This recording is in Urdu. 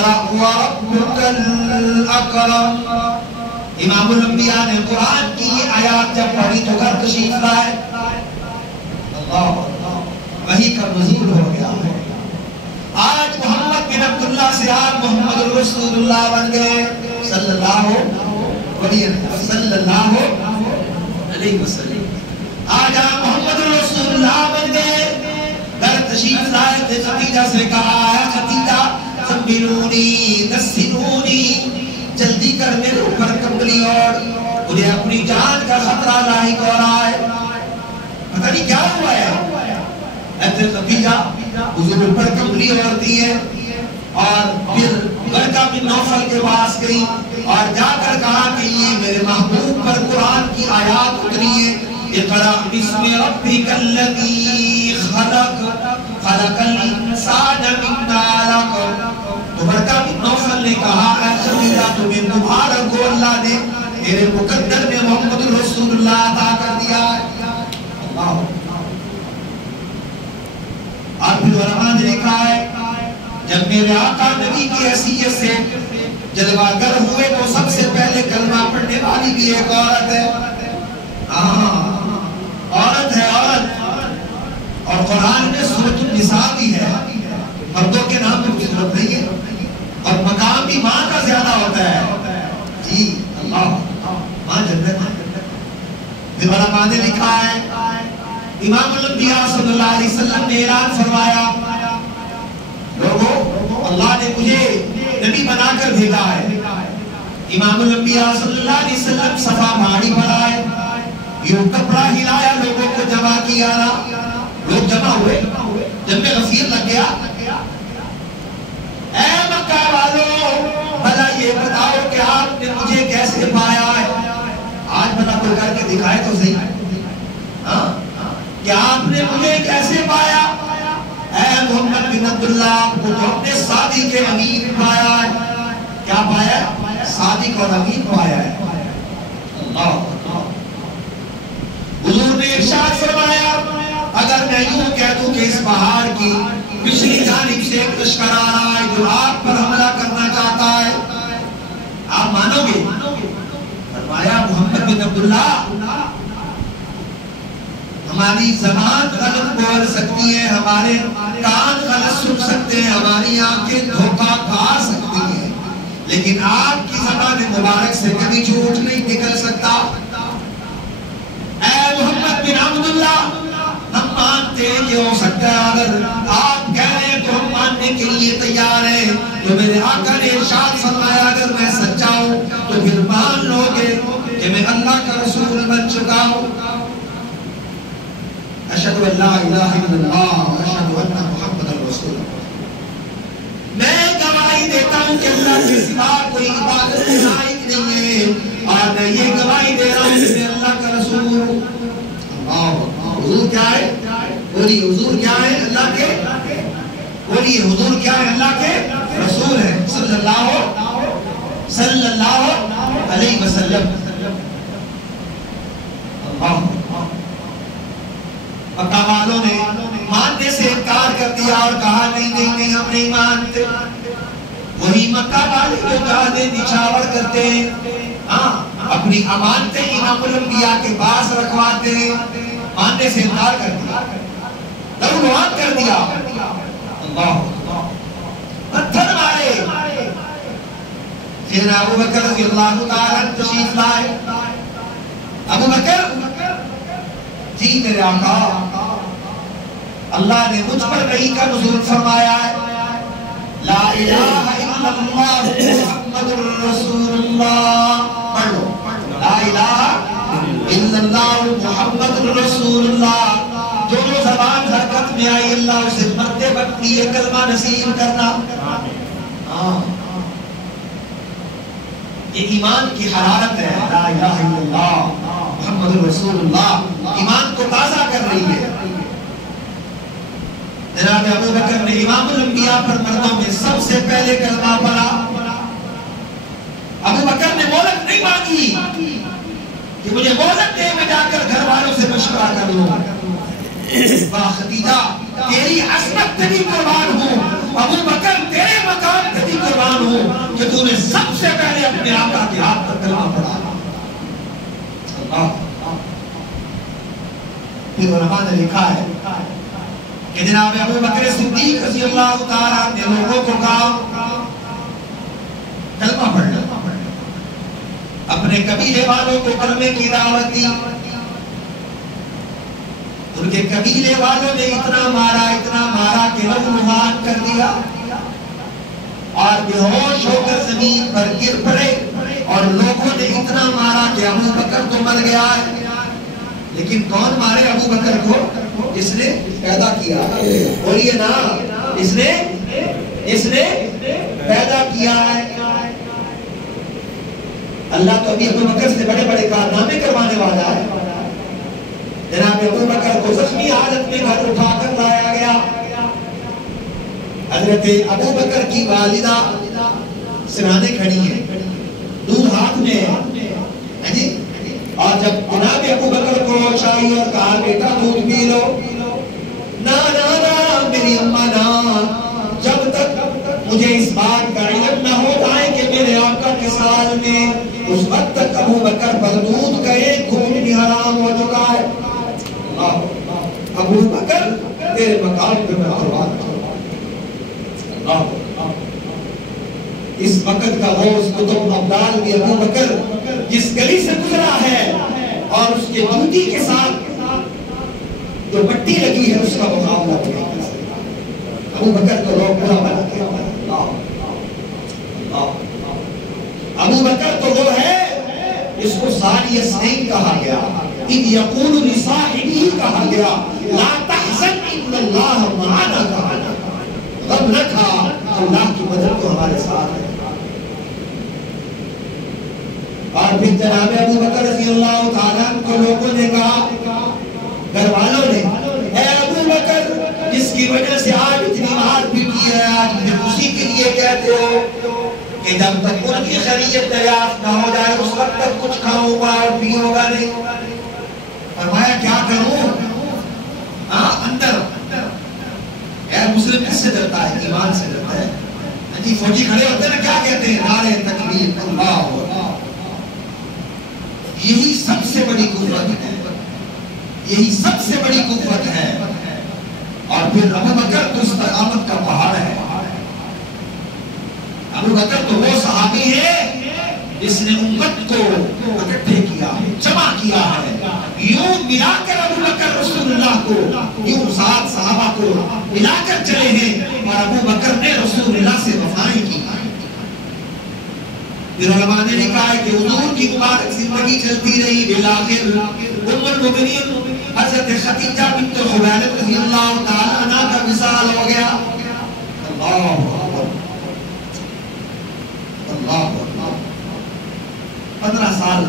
اقرأ وربك الاکرم. امام الانبیاء نے قرآن کی یہ آیات جب پڑھی تو گھر تشریف لائے. اللہ وحی کا نزول ہو گیا ہے. آج محمد بن عبداللہ سے آپ محمد رسول اللہ بن گئے صلی اللہ علیہ وسلم. آج آپ محمد رسول اللہ بن گئے. گھر تشریف لائے تھے. خدیجہ سے کہا ہے خدیجہ زملونی نسلونی، جلدی کر میرے اوپر کمبلی اور مجھے اپنی جان کا خطرہ لاحق ہو رہا ہے. پتہ نہیں کیا ہوا ہے. حضرت خدیجہ حضور پر کمبلی اوڑھتی ہے اور پھر ورقہ بن نوفل کے پاس گئی اور جا کر کہا کہ یہ میرے محبوب پر قرآن کی آیات اتری ہے. اقرأ بسم ربک الذی خلق خلق الانسان من علق. تو ورقہ بن نوفل نے کہا اے خدیجہ تمہیں مبارک ہو، اللہ نے تیرے مقدر میں محمد رسول اللہ عطا کر دیا ہے. اللہ. اور پھر علماء نے لکھا ہے جب میرے آقا نبی کی حیثیت سے جلوہ گر ہوئے تو سب سے پہلے کلمہ پڑھنے والی بھی ایک عورت ہے. عورت ہے عورت. اور قرآن میں سورۃ النساء بھی ہے. مردوں کے نام میں کچھ ضرورت نہیں ہے اور مقام بھی ماں کا زیادہ ہوتا ہے. جی اللہ ماں جنت ہے. پھر علماء نے لکھا ہے امام الانبیاء صلی اللہ علیہ وسلم نے اعلان فرمایا لوگوں اللہ نے مجھے نبی بنا کر بھیجا ہے. امام الانبیاء صلی اللہ علیہ وسلم صفا پہاڑی پر آئے، یوں کپڑا ہلایا، لوگوں کو جمع کیا. لوگ جمع ہوئے. جب میں غفیر لگ گیا اے مکہ والوں بھلا یہ بتاؤ کہ آپ نے مجھے کیسے پایا ہے. آج بنا کوئی کر کے دکھائے تو صحیح کہ آپ نے مجھے کیسے پایا. اے محمد بن عبداللہ آپ کو تو اپنے صادق کے امین پایا ہے. کیا پایا ہے؟ صادق اور امین پایا ہے. اللہ. حضور نے ارشاد فرمایا اگر میں یوں کہہ دوں کہ اس پہاڑ کی پچھلی جانب سے ایک لشکر آ رہا ہے جو آپ پر حملہ کرنا چاہتا ہے، آپ مانو گے؟ فرمایا محمد بن عبداللہ ہماری زبان غلط بول سکتی ہے، ہمارے کان غلط سن سکتے ہیں، ہماری آنکھیں دھوکہ کھا سکتی ہیں، لیکن آپ کی زبان مبارک سے کبھی جھوٹ نہیں نکل سکتا. اے محمد بن عبداللہ ہم مانتے ہیں کہ ہو سکتا ہے اگر آپ کہہ رہے ہیں تو ہم ماننے کے لیے تیار ہیں. تو میرے آقا نے ارشاد فرمایا اگر میں سچا ہوں تو پھر مان لو گے کہ میں اللہ کا رسول بن چکا ہوں. اشہد ان لا الہ الا اللہ اشہد ان محمد رسول اللہ. میں گواہی دیتا ہوں کہ اللہ کے سوا کوئی عبادت کے لائق نہیں ہے اور میں یہ گواہی دے رہا ہوں کہ میں اللہ کا رسول ہوں. حضور کیا ہے؟ بولیے حضور کیا ہے؟ اللہ کے بولیے حضور کیا ہے؟ اللہ کے رسول ہے صلی اللہ علیہ وسلم. مکہ والوں نے ماننے سے انکار کر دیا اور کہا نہیں نہیں نہیں ہم نہیں مانتے. وہی مکہ والے جو کہتے نچھاور کرتے ہیں اپنی امانتیں امام الانبیاء کے پاس رکھواتے ہیں. ماننے سے انکار کر دیا، لغوان کر دیا. اللہ پتھر مارے. سیدنا ابو بکر رضی اللہ تعالیٰ تشریف لائے. ابو بکر جی میرے آقا اللہ نے مجھ پر وحی کا نزول فرمایا ہے لا الہ الا اللہ محمد رسول اللہ. پڑھ لو لا الہ الا اللہ محمد رسول اللہ. دونوں زبان حرکت میں آئی اللہ اسے مرتے وقت یہ کلمہ نصیب کرنا. یہ ایمان کی حرارت ہے. لا الہ الا اللہ محمد رسول اللہ ایمان کو تازہ کر رہی ہے. جناب ابو بکر نے امام الانبیاء پر مردوں میں سب سے پہلے کلمہ پڑھا. ابو بکر نے مہلت نہیں مانگی کہ مجھے مہلت دے میں جا کر گھر والوں سے مشورہ کر لوں. واہ خدیجہ تیری عصمت پہ بھی قربان ہوں، ابو بکر تیرے مقام پہ بھی قربان اپنے آقا کے ہاتھ پر کلمہ پڑھا. اللہ. پھر علماء نے لکھا ہے کہ جناب ابو بکر صدیق رضی اللہ تعالیٰ نے لوگوں کو کہا کلمہ پڑھنا. اپنے قبیلے والوں کو کلمے کی دعوت دی. ان کے قبیلے والوں نے اتنا مارا کہ نوجوان کر دیا اور بے ہوش ہو کر زمین پر گر پڑے. اور لوگوں نے اتنا مارا کہ ابو بکر تو مر گیا ہے. لیکن کون مارے ابو بکر کو؟ جس نے پیدا کیا. بولیے نا, اس نے پیدا کیا ہے. اللہ تو ابھی ابو بکر سے بڑے بڑے کارنامے کروانے والا ہے. جناب ابو بکر کو زخمی حالت میں گھر اٹھا کر لایا گیا. حضرت ابو بکر کی والدہ سرانے کھڑی ہیں, دودھ ہاتھ میں ہے. اور جب جناب ابو بکر کو چاہیے اور کہا بیٹا دودھ پی لو. نا میری اماں نا, جب تک مجھے اس بات کا علم نہ ہو جائے کہ میرے آقا کے سال میں, اس وقت تک ابو بکر پر دودھ کا ایک گھونٹ بھی حرام ہو چکا ہے. ابو بکر تیرے مقام پہ میں قربان کروں. اس وقت کا غوث قطب ابدال بھی ابو بکر جس گلی سے گزرا ہے اور اس کے جوتی کے ساتھ جو مٹی لگی ہے اس کا مقابلہ نہیں کر سکتا. ابو بکر کو لوگ برا بناتے ہیں. ابو بکر تو وہ ہے جس کو ثانی اثنین کہا گیا, اذ یقول لصاحبہ کہا گیا, لا تحزن ان اللہ معنا کہا گیا. غم نہ کھا, اللہ کی مدد تو ہمارے ساتھ ہے. اور پھر جناب ابو بکر رضی اللہ تعالیٰ کو لوگوں نے کہا, گھر والوں نے, اے ابو بکر جس کی وجہ سے آج اتنی مار پیٹی ہے, آج مجھے اسی کے لیے کہتے ہو کہ جب تک ان کی خیریت دریافت نہ ہو جائے اس وقت تک کچھ کھاؤں گا اور پیوں گا نہیں. فرمایا کیا کروں؟ اندر اے مسلم کس سے ڈرتا ہے؟ ایمان سے ڈرتا ہے. جی فوجی کھڑے ہوتے ہیں نا, کیا کہتے ہیں؟ نعرے تکبیر اللہ. یہی سب سے بڑی قوت ہے, یہی سب سے بڑی قوت ہے. اور پھر ابو بکر تو استقامت کا پہاڑ ہے. ابو بکر تو وہ صحابی ہے جس نے امت کو اکٹھے کیا ہے, جمع کیا ہے. یوں ملا کر ابو بکر رسول اللہ کو, یوں سات صحابہ کو ملا کر چلے ہیں, اور ابو بکر نے رسول اللہ سے وفائیں کی. پھر علماء نے لکھا ہے کہ حضور کی مبارک زندگی چلتی رہی. بالآخر ام المؤمنین حضرت خدیجہ بنت خویلد رضی اللہ تعالیٰ عنہ کا وصال ہو گیا. اللہ 15 سال